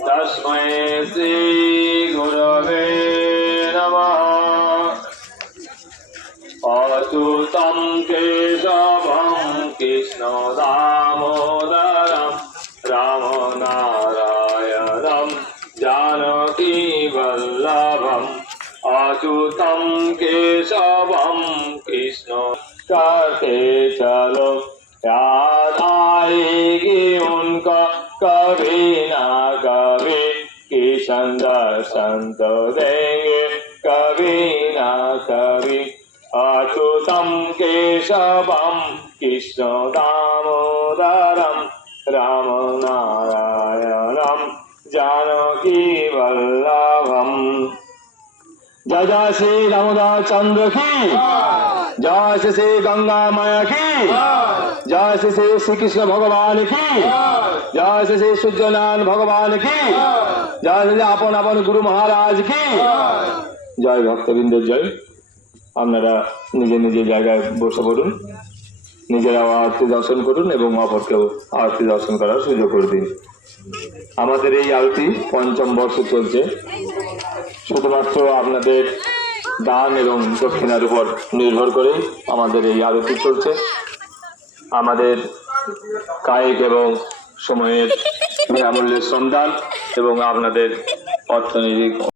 तस्मै श्री गुरवे नमः। अच्युतं केशवं कृष्ण दामोदरं रामनारायणं जानकी वल्लभम्। अच्युतं केशवं कृष्ण करते चलो याद आएगी उनका कभी ना कभी। किशन दर्शन तो देंगे कभी ना कभी। अच्युतं केशवं कृष्ण दामोदरं रामनारायणं जानकी वल्लभम्। जय जय श्री दामोदर चंद्र की, जय श्री श्री गंगा माया की, जय श्री श्री श्री कृष्ण भगवान की, जय श्री श्री सूर्यनारायण भगवान की, जय श्री আপন আপন গুরু মহারাজ की জয়। ভক্তবৃন্দের জয়। আপনারা নিজে নিজে জায়গায় বসে পড়ুন, নিজেরাও আরতি দর্শন করুন এবং অপরকেও আরতি দর্শন করার সুযোগ করে দিন। আমাদের এই আরতি পঞ্চম বর্ষ চলছে। শুধুমাত্র আপনাদের দান এবং দক্ষিণার উপর নির্ভর করে আমাদের এই আরতি চলছে। আমাদের কায়িক এবং সময়ের বিনামূল্যে শ্রমদান এবং আপনাদের অর্থনৈতিক